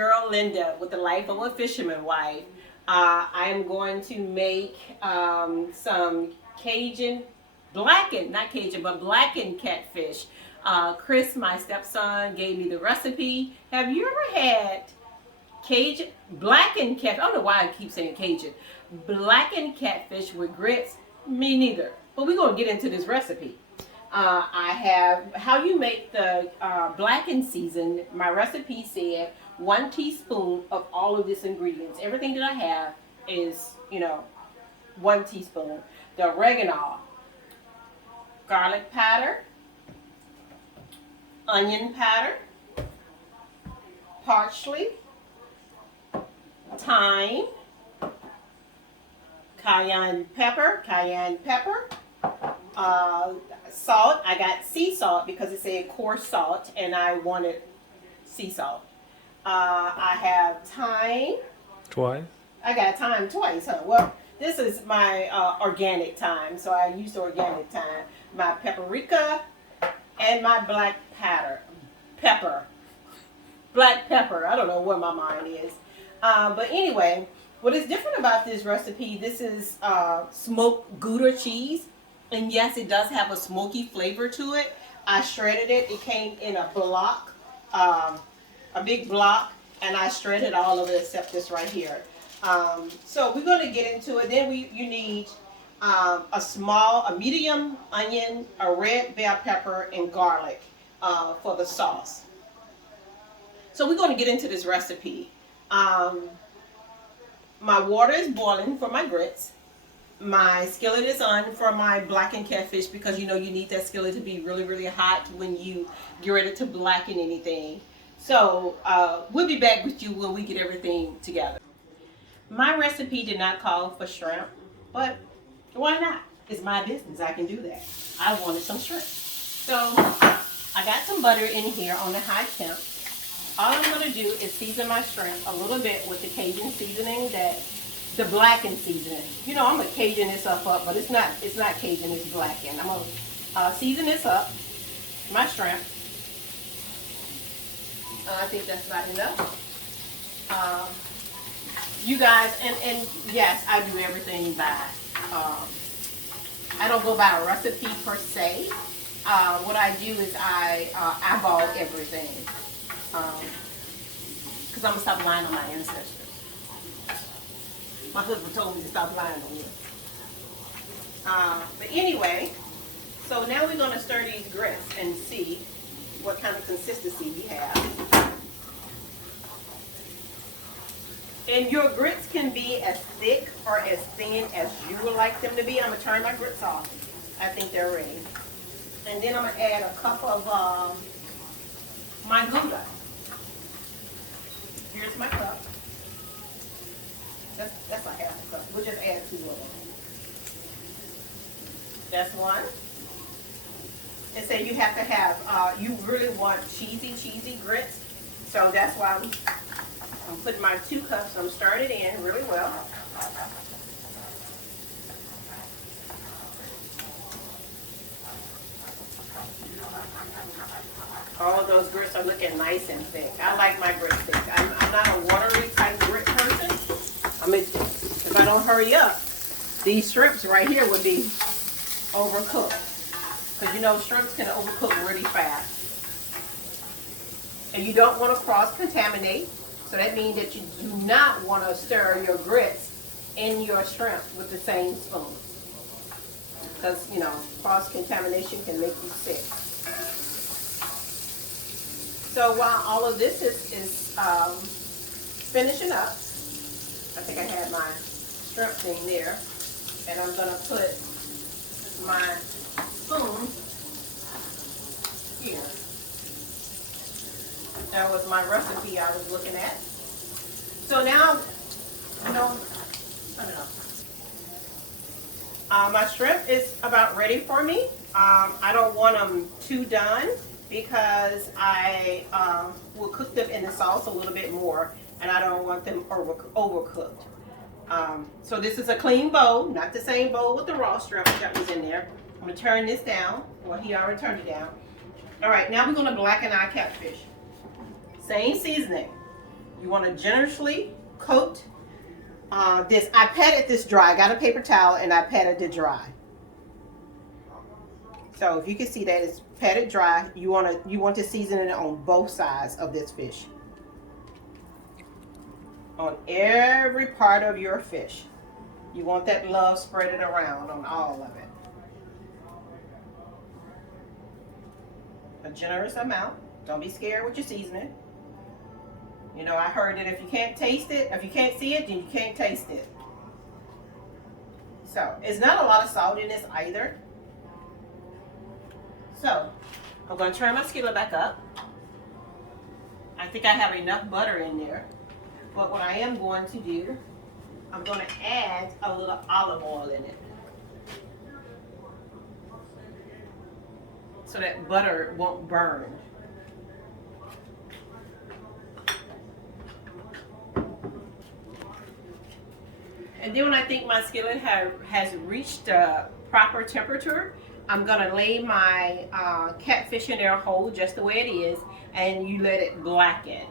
girl Linda with the life of a fisherman wife. I'm going to make some Cajun, blackened, not Cajun, but blackened catfish. Chris, my stepson, gave me the recipe. Have you ever had Cajun, blackened catfish? I don't know why I keep saying Cajun. Blackened catfish with grits? Me neither. But we're going to get into this recipe. I have how you make the blackened season. My recipe said 1 teaspoon of all of this ingredients. Everything that I have is, 1 teaspoon. The oregano, garlic powder, onion powder, parsley, thyme, cayenne pepper, salt. I got sea salt because it said coarse salt and I wanted sea salt. I have thyme. Twice? I got thyme twice, huh? Well, this is my organic thyme, so I used organic thyme. My paprika and my black pepper. Black pepper. I don't know where my mind is. But anyway, what is different about this recipe, this is smoked Gouda cheese. And yes, it does have a smoky flavor to it. I shredded it. It came in a block, a big block, and I shredded all of it except this right here. So we're going to get into it. Then you need a medium onion, a red bell pepper, and garlic for the sauce. So we're going to get into this recipe. My water is boiling for my grits. My skillet is on for my blackened catfish because you need that skillet to be really, really hot when you get ready to blacken anything. So we'll be back with you when we get everything together. My recipe did not call for shrimp, but why not? It's my business. I can do that. I wanted some shrimp. So I got some butter in here on the high temp. All I'm going to do is season my shrimp a little bit with the Cajun seasoning, the blackened seasoning. I'm going to Cajun this up, but it's not Cajun, it's blackened. I'm going to season this up, my shrimp. I think that's about enough. You guys, and yes, I do everything by, I don't go by a recipe per se. What I do is I eyeball everything. Because I'm going to stop lying on my ancestors. My husband told me to stop lying on you. But anyway, so now we're going to stir these grits and see what kind of consistency we have. And your grits can be as thick or as thin as you would like them to be. I'm going to turn my grits off. I think they're ready. And then I'm going to add a cup of my Gouda. Here's my cup. That's a half a cup. We'll just add 2 of them. That's one. And so you have to have, you really want cheesy grits. So that's why I'm putting my 2 cups. I'm stirring it in really well. All those grits are looking nice and thick. I like my grits thick. I'm not a watery type grit person. If I don't hurry up, these shrimps right here would be overcooked. Because shrimps can overcook really fast. And you don't want to cross-contaminate. So that means that you do not want to stir your grits in your shrimp with the same spoon. Because, cross-contamination can make you sick. So while all of this is finishing up, I think I had my shrimp thing there, and I'm going to put my spoon here. That was my recipe I was looking at. So now, I don't know. My shrimp is about ready for me. I don't want them too done because I will cook them in the sauce a little bit more, and I don't want them overcooked. So this is a clean bowl, not the same bowl with the raw shrimp that was in there. I'm going to turn this down. Well, he already turned it down. All right, now we're going to blacken our catfish. Same seasoning. You want to generously coat this. I patted this dry. I got a paper towel and I patted it dry. So if you can see that it's patted dry, you want to season it on both sides of this fish. On every part of your fish. You want that love spread it around on all of it. A generous amount. Don't be scared with your seasoning. You know, I heard that if you can't taste it, if you can't see it, then you can't taste it. So, it's not a lot of salt in this either. So, I'm going to turn my skillet back up. I think I have enough butter in there. But what I am going to do, I'm going to add a little olive oil in it. So that butter won't burn. And then when I think my skillet has reached the proper temperature, I'm gonna lay my catfish in there whole just the way it is, and you let it blacken.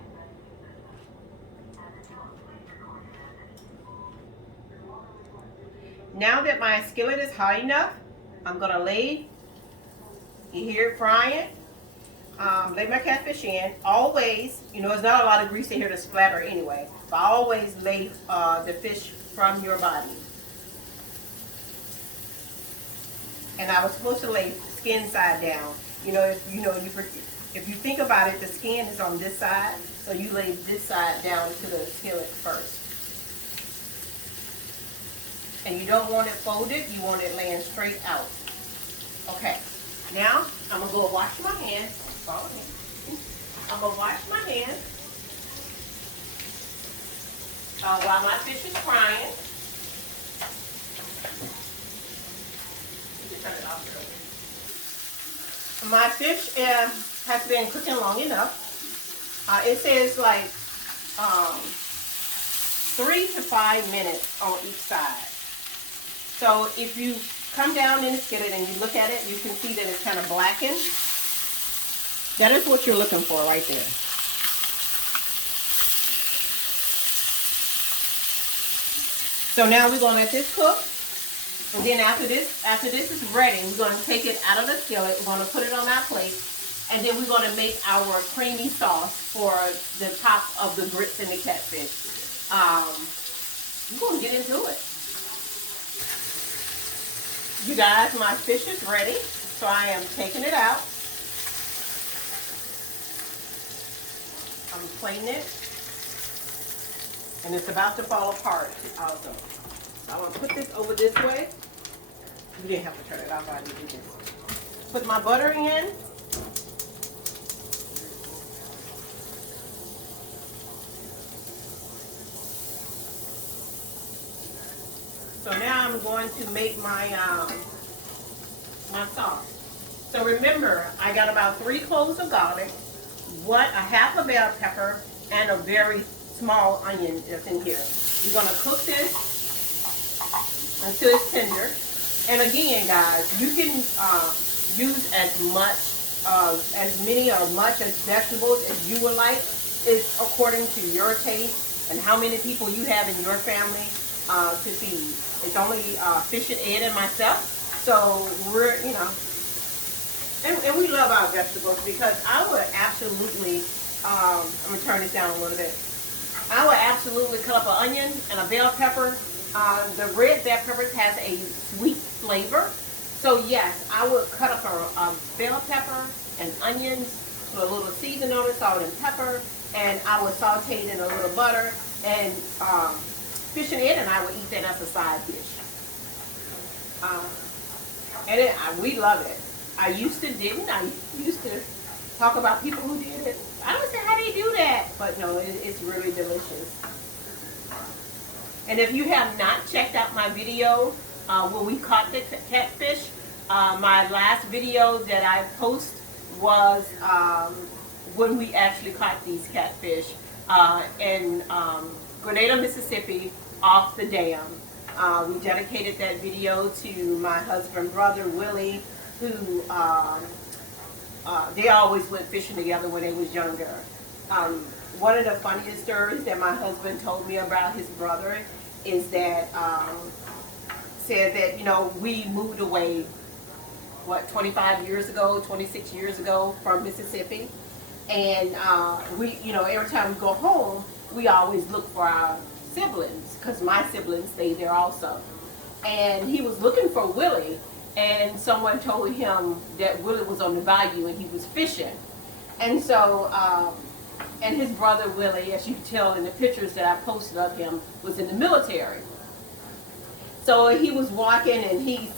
Now that my skillet is hot enough, I'm gonna lay, you hear it frying, lay my catfish in. Always, you know, there's not a lot of grease in here to splatter anyway, but I always lay the fish from your body. And I was supposed to lay skin side down. If you think about it, the skin is on this side, so you lay this side down to the skillet first. And you don't want it folded, you want it laying straight out. Okay, now I'm gonna go wash my hands. Follow me. I'm gonna wash my hands while my fish is frying. Turn it off real quick. My fish has been cooking long enough. It says like 3 to 5 minutes on each side. So if you come down in the skillet and you look at it, you can see that it's kind of blackened. That is what you're looking for right there. So now we're gonna let this cook. And then after this is ready, we're going to take it out of the skillet. We're going to put it on our plate. And then we're going to make our creamy sauce for the top of the grits and the catfish. We're going to get into it. You guys, my fish is ready. So I am taking it out. I'm plating it. And it's about to fall apart also. I'm going to put this over this way. You didn't have to turn it off. I did this. Put my butter in. So now I'm going to make my my sauce. So remember, I got about 3 cloves of garlic, a half a bell pepper, and a very small onion that's in here. You're going to cook this until it's tender. And again, guys, you can use as many or much as vegetables as you would like. It's according to your taste and how many people you have in your family to feed. It's only Fish and Ed and myself, so we're, and we love our vegetables because I would absolutely, I'm gonna turn this down a little bit. I would absolutely cut up an onion and a bell pepper. The red bell peppers has a sweet flavor. So yes, I would cut up a bell pepper and onions with a little seasoning on it, salt and pepper, and I would saute it in a little butter. And Fish and Ed and I would eat that as a side dish. We love it. I used to talk about people who did it. I don't say how they do that, but no, it's really delicious. And if you have not checked out my video where we caught the catfish, my last video that I post was when we actually caught these catfish in Grenada, Mississippi, off the dam. We dedicated that video to my husband, brother Willie, who they always went fishing together when they was younger. one of the funniest stories that my husband told me about his brother is that said that, you know, we moved away, what, 25 years ago, 26 years ago from Mississippi. And we, you know, every time we go home, we always look for our siblings because my siblings stay there also. And he was looking for Willie, and someone told him that Willie was on the bayou and he was fishing. And so, and his brother Willie, as you can tell in the pictures that I posted of him, was in the military. So he was walking, and he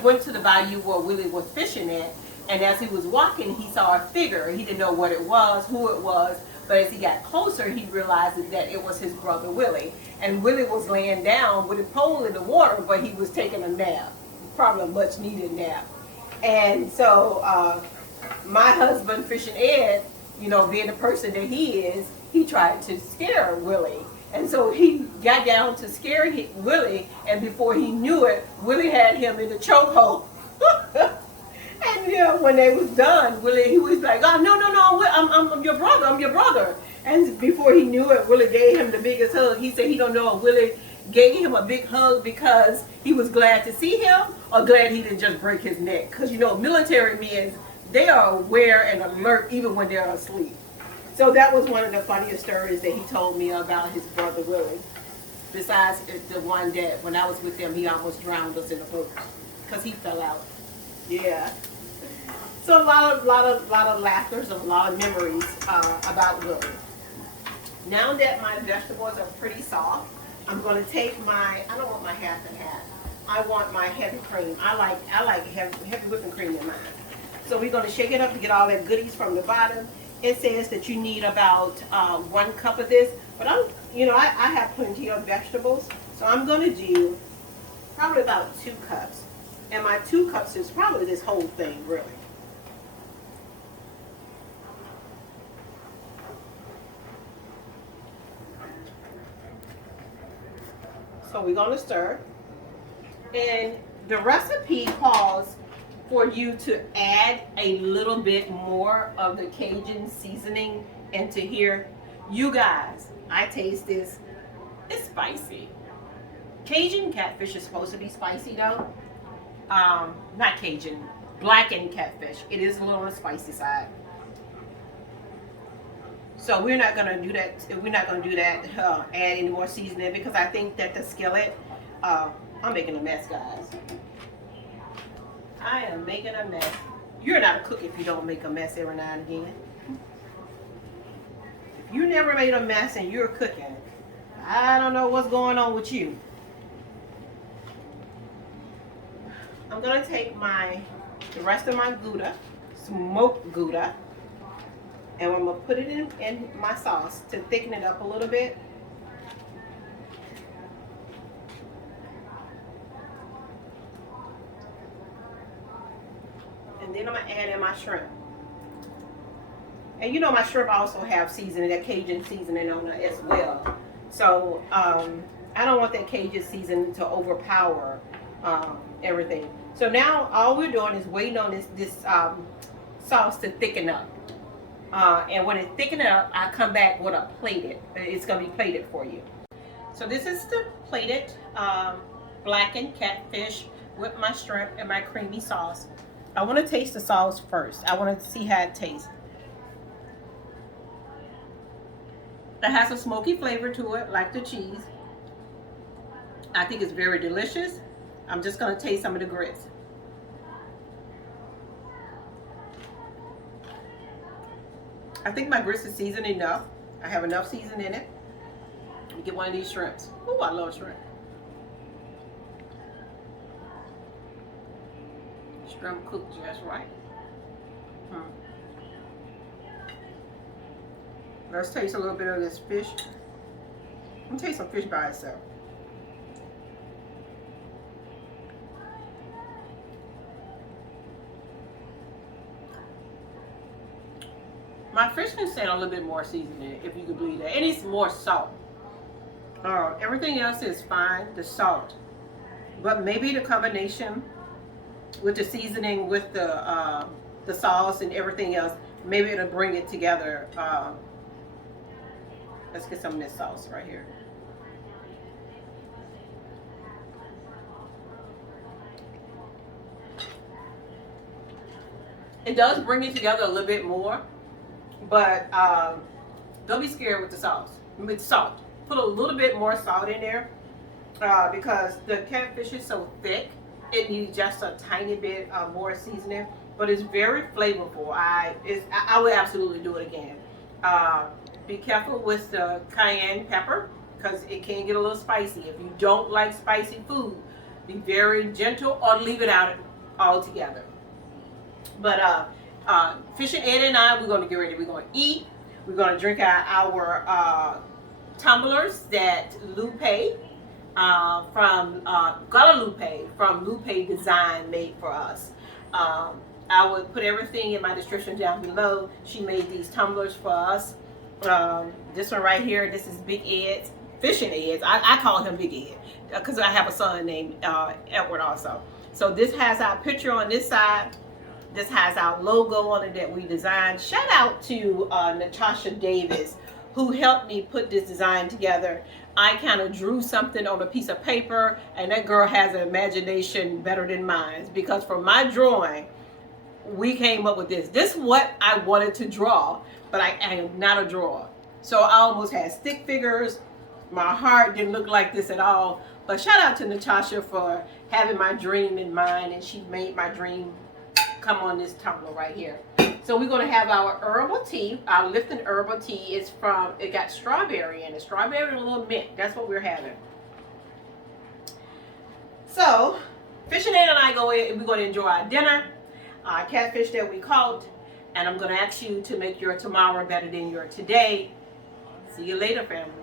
went to the bayou where Willie was fishing at. And as he was walking, he saw a figure. He didn't know what it was, who it was, but as he got closer, he realized that it was his brother Willie. And Willie was laying down with a pole in the water, but he was taking a nap, probably a much needed nap. And so my husband, Fishing Ed, you know, being the person that he is, he tried to scare Willie. And so he got down to scare Willie, and before he knew it, Willie had him in the chokehold. And you know, when they was done, Willie, he was like, "Oh, no, I'm your brother, I'm your brother." And before he knew it, Willie gave him the biggest hug. He said he don't know if Willie gave him a big hug because he was glad to see him or glad he didn't just break his neck. Because you know, military men, they are aware and alert even when they're asleep. So that was one of the funniest stories that he told me about his brother Willie. Besides the one that when I was with him, he almost drowned us in the boat because he fell out. Yeah. So a lot of laughter and a lot of memories about Willie. Now that my vegetables are pretty soft, I'm going to take my, I don't want my half and half. I want my heavy cream. I like heavy whipping cream in mine. So we're going to shake it up to get all that goodies from the bottom. It says that you need about 1 cup of this, but I have plenty of vegetables, so I'm going to do probably about 2 cups. And my 2 cups is probably this whole thing, really. So we're going to stir. And the recipe calls for you to add a little bit more of the Cajun seasoning into here. You guys, I taste this. It's spicy. Cajun catfish is supposed to be spicy though. Not Cajun, blackened catfish. It is a little on the spicy side. So we're not going to do that. We're not going to do that. Add any more seasoning because I think that the skillet. I'm making a mess, guys. I am making a mess. You're not a cook if you don't make a mess every now and again. If you never made a mess and you're cooking, I don't know what's going on with you. I'm going to take the rest of my Gouda, smoked Gouda, and I'm going to put it in my sauce to thicken it up a little bit. And then I'm going to add in my shrimp. And you know my shrimp also have seasoning, that Cajun seasoning on it as well. So I don't want that Cajun seasoning to overpower everything. So now all we're doing is waiting on this sauce to thicken up. And when it thickens up, I come back with a plated. It's going to be plated for you. So this is the plated blackened catfish with my shrimp and my creamy sauce. I want to taste the sauce first. I want to see how it tastes. It has a smoky flavor to it, like the cheese. I think it's very delicious. I'm just going to taste some of the grits. I think my grits is seasoned enough. I have enough seasoning in it. Let me get one of these shrimps. Ooh, I love shrimp. Shrimp cooked just right. Let's taste a little bit of this fish. I'm gonna taste some fish by itself. My fish can stand a little bit more seasoning, if you can believe that. And it's more salt. Everything else is fine, the salt. But maybe the combination with the seasoning, with the sauce and everything else, maybe it'll bring it together Let's get some of this sauce right here. It does bring it together a little bit more, but don't be scared with the sauce. With salt, put a little bit more salt in there because the catfish is so thick. It needs just a tiny bit more seasoning, but it's very flavorful. I would absolutely do it again. Be careful with the cayenne pepper because it can get a little spicy. If you don't like spicy food, be very gentle or leave it out altogether. But Fish and Ed and I, we're going to get ready. We're going to eat. We're going to drink our tumblers that Lupe from Guadalupe from Lupe Design made for us. I would put everything in my description down below. She made these tumblers for us. This one right here, this is Big Ed's, Fish and Ed's. I call him Big Ed because I have a son named Edward also. So this has our picture on this side. This has our logo on it that we designed. Shout out to Natasha Davis, who helped me put this design together. I kind of drew something on a piece of paper, and that girl has an imagination better than mine, because from my drawing, we came up with this. This is what I wanted to draw, but I am not a drawer. So I almost had stick figures. My heart didn't look like this at all. But shout out to Natasha for having my dream in mind, and she made my dream come on this tumbler right here. So we're going to have our herbal tea. Our Lipton herbal tea is from, it got strawberry in it. Strawberry and a little mint. That's what we're having. So, Fish and Ed and I we're going to enjoy our dinner. Catfish that we caught. And I'm going to ask you to make your tomorrow better than your today. See you later, family.